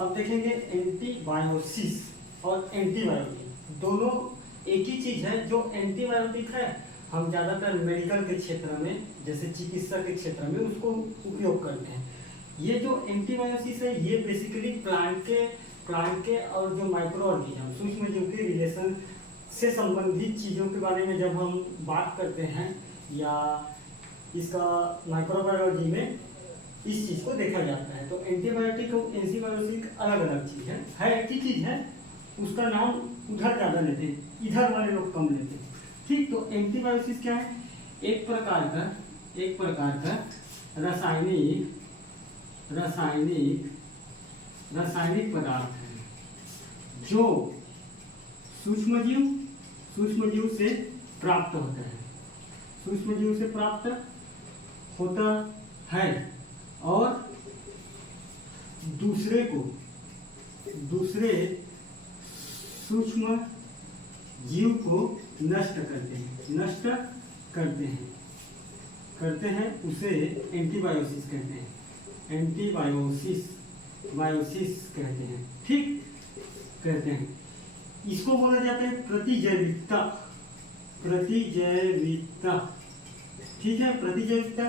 अब देखेंगे एंटीबायोसिस और एंटीबायोटिक दोनों एक ही चीज है। जो एंटीबायोटिक है हम ज़्यादातर मेडिकल के क्षेत्र में जैसे चिकित्सा के क्षेत्र में उसको उपयोग करते हैं। ये जो एंटीबायोसिस है ये बेसिकली प्लांट के और जो माइक्रो ऑर्गेनिज्म सूक्ष्म जीव के रिलेशन से संबंधित चीज़ों के बारे में जब हम बात करते हैं या इसका माइक्रोबायोलॉजी में इस चीज़ को देखा जाता है। तो एंटीबायोटिक और एंटीबायोटिक अलग अलग चीज़ है एक ही चीज़ है, उसका नाम उधर ज़्यादा लेते हैं, इधर वाले लोग कम लेते हैं। ठीक, तो एंटीबायोसिस क्या है? एक प्रकार का रासायनिक पदार्थ है जो सूक्ष्म जीव से प्राप्त होता है, सूक्ष्म जीव से प्राप्त होता है और दूसरे सूक्ष्म जीव को नष्ट करते हैं उसे एंटीबायोसिस कहते हैं, बायोसिस कहते हैं। ठीक, कहते हैं। इसको बोला जाता है प्रतिजैविकता। ठीक है, प्रतिजैविकता।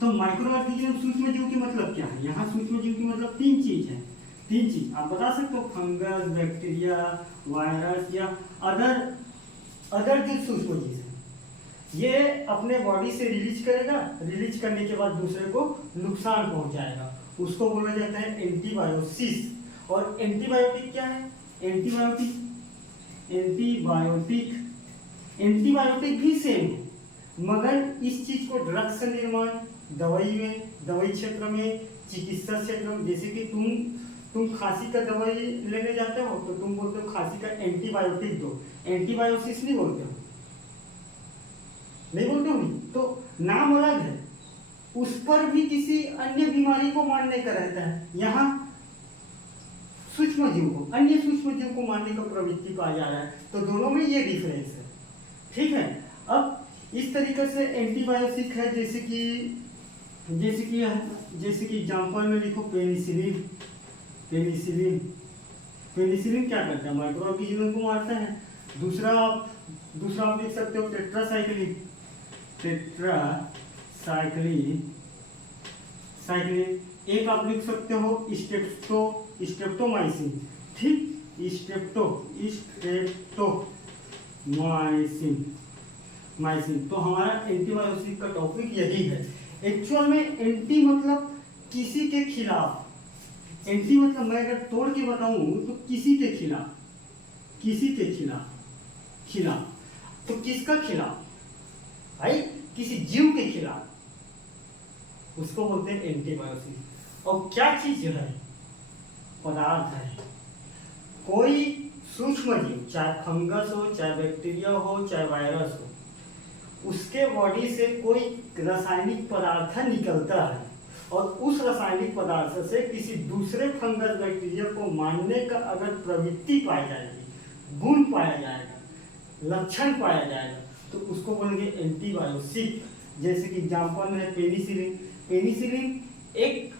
तो माइक्रो ऑर्गेनिज्म सूक्ष्म जीव की मतलब क्या है? यहाँ सूक्ष्म जीव की मतलब तीन चीज आप बता सकते हो, फंगस, बैक्टीरिया, वायरस या अदर जो सूक्ष्म जीव है ये अपने बॉडी से रिलीज करेगा, रिलीज करने के बाद दूसरे को नुकसान पहुंचाएगा, उसको बोला जाता है एंटीबायोसिस। और एंटीबायोटिक क्या है? एंटीबायोटिक भी सेम है, मगर इस चीज को ड्रग्स का निर्माण दवाई क्षेत्र में, चिकित्सा क्षेत्र में, जैसे कि तुम खांसी का दवाई लेने जाते हो तो तुम बोलते हो खांसी का एंटीबायोटिक दो, एंटीबायोसिस नहीं बोलते हो नहीं। तो नाम अलग है, उस पर भी किसी अन्य बीमारी को मारने का रहता है। यहाँ सूक्ष्म जीव को, अन्य सूक्ष्म जीव को मारने का प्रवृत्ति पाया जा रहा है। तो दोनों में ये डिफरेंस है। ठीक है, अब इस तरीके से एंटीबायोटिक है, जैसे कि एग्जाम्पल में लिखो पेनिसिलिन क्या करता है? माइक्रो ऑर्गेनिज्म को मारता है। दूसरा आप लिख सकते हो टेट्रासाइक्लिन, एक आप लिख सकते हो स्ट्रेप्टोमाइसिन। ठीक, स्ट्रेप्टोमाइसिन। तो हमारा एंटीबायोटिक का टॉपिक यही है। एक्चुअल में एंटी मतलब किसी के खिलाफ, एंटी मतलब मैं अगर तोड़ के बताऊं तो किसी के खिलाफ। तो किसका खिलाफ भाई? किसी जीव के खिलाफ, उसको बोलते हैं एंटीबायोटिक। और क्या चीज है? पदार्थ है। कोई सूक्ष्म जीव, चाहे फंगस हो, चाहे बैक्टीरिया हो, चाहे वायरस हो, उसके बॉडी से कोई रासायनिक पदार्थ निकलता है और उस रासायनिक पदार्थ से किसी दूसरे फंगस बैक्टीरिया को मारने का अगर प्रवृत्ति पाई जाएगी, गुण पाया जाएगा, लक्षण पाया जाएगा, तो उसको बोलेंगे एंटीबायोटिक। जैसे कि एग्जाम्पल है पेनिसिलिन एक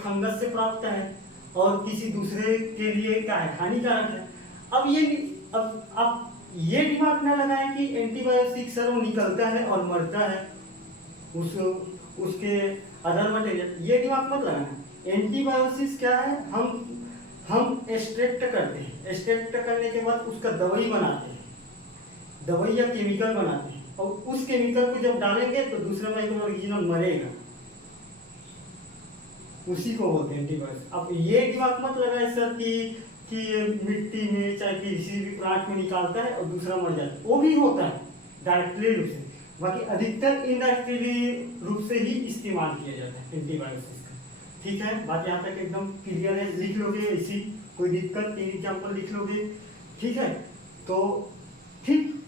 फंगस से प्राप्त है और किसी दूसरे के लिए क्या है? हानिकारक है। अब ये दिमाग ना लगाएं कि एंटीबायोटिक सर वो निकलता है और मरता है उसके अदर मटेरियल, ये दिमाग मत लगाना। एंटीबायोसिस क्या है? हम एक्सट्रैक्ट करते हैं, एक्सट्रैक्ट करने के बाद उसका दवाई बनाते हैं, दवाई या केमिकल बनाते हैं, और उस केमिकल को जब डालेंगे तो दूसरा माइक्रो ऑर्गेनिज्म मरेगा, उसी को बोलते हैं एंटीबायोटिक। अब ये दिमाग मत लगाए सर कि मिट्टी में चाहे किसी भी प्लांट में निकालता है और दूसरा मर जाता है, वो भी होता है डायरेक्टली रूप से, बाकी अधिकतर इनडायरेक्टली रूप से ही इस्तेमाल किया जाता है एंटीबायोटिक का। ठीक है, बात यहाँ तक एकदम क्लियर है, लिख लोगे इसी, कोई दिक्कत, 3 एग्जाम्पल लिख लोगे। ठीक है, तो ठीक